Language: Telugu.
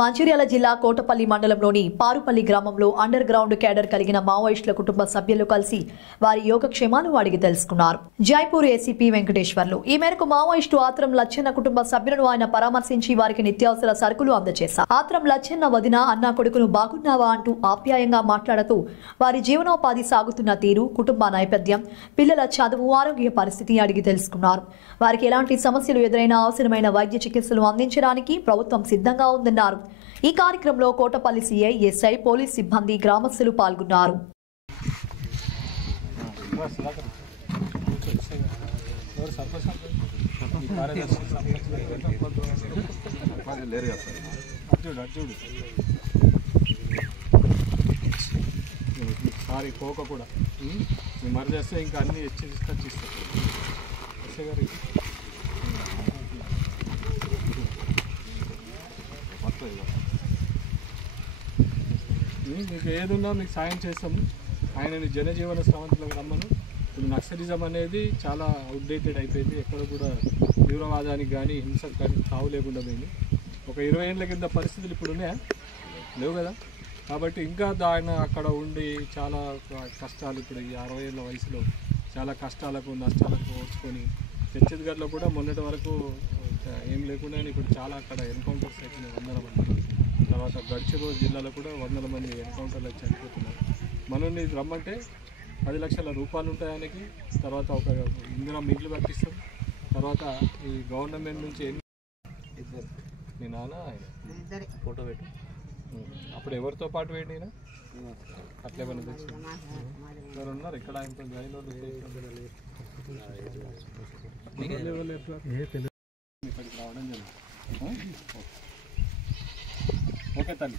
మంచిర్యాల జిల్లా కోటపల్లి మండలంలోని పారుపల్లి గ్రామంలో అండర్ గ్రౌండ్ క్యాడర్ కలిగిన మావోయిస్టుల కుటుంబ సభ్యులు కలిసి వారి యోగక్షేమాలు అడిగి తెలుసుకున్నారు. జైపూర్ ఏసీపీ వెంకటేశ్వర్లు ఈ మేరకు మావోయిస్టు ఆత్రం లచ్చన్న కుటుంబ సభ్యులను ఆయన పరామర్శించి వారికి నిత్యావసర సరుకులు అందజేశారు. ఆత్రం లచ్చన్న వదిన అన్న కొడుకును బాగున్నావా అంటూ ఆప్యాయంగా మాట్లాడుతూ వారి జీవనోపాధి సాగుతున్న తీరు, కుటుంబ నేపథ్యం, పిల్లల చదువు, ఆరోగ్య పరిస్థితి అడిగి తెలుసుకున్నారు. వారికి ఎలాంటి సమస్యలు ఎదురైనా అవసరమైన వైద్య చికిత్సలు అందించడానికి ప్రభుత్వం సిద్ధంగా ఉందన్నారు. ఈ కార్యక్రమంలో కోటపల్లి సిఐ, ఎస్ఐ, పోలీస్ సిబ్బంది, గ్రామస్తులు పాల్గొన్నారు. కోక కూడా మరి చేస్తే ఇంకా అన్ని తీసుకొచ్చి మీకు ఏదున్నా మీకు సాయం చేస్తాము. ఆయనని జనజీవన స్రవంతులకు రమ్మను. ఇప్పుడు నక్సలిజం అనేది చాలా అవుట్డేటెడ్ అయిపోయింది. ఎక్కడ కూడా తీవ్రవాదానికి కానీ హింసకు కానీ తావు లేకుండా పోయింది. ఒక 20 ఏళ్ళ కింద పరిస్థితులు ఇప్పుడు ఉన్నాయా? లేవు కదా. కాబట్టి ఇంకా ఆయన అక్కడ ఉండి చాలా కష్టాలు, ఇప్పుడు ఈ 60 ఏళ్ళ వయసులో చాలా కష్టాలకు నష్టాలకు ఓర్చుకొని చర్చిద్గఢ్లో కూడా మొన్నటి వరకు ఏం లేకుండా ఇప్పుడు చాలా అక్కడ ఎన్కౌంటర్స్ అయిపోయినాయి. 100 మంది. తర్వాత గడిచిరోజు జిల్లాలో కూడా 100 మంది ఎన్కౌంటర్లు వచ్చి చనిపోతున్నారు. మనల్ని రమ్మంటే 10 లక్షల రూపాయలు ఉంటాయి ఆయనకి. తర్వాత ఒక ఇందిరా మిగులు కట్టిస్తాం. తర్వాత ఈ గవర్నమెంట్ నుంచి మీ నాన్న ఆయన ఫోటో పెట్టి అప్పుడు ఎవరితో పాటు వేయండి అయినా అట్లే పని తెచ్చి ఎవరు ఉన్నారు ఇక్కడ ఆయనతో జాయిన్ ఇక్కడికి రావడం జరిగింది. ఓకే తల్లి.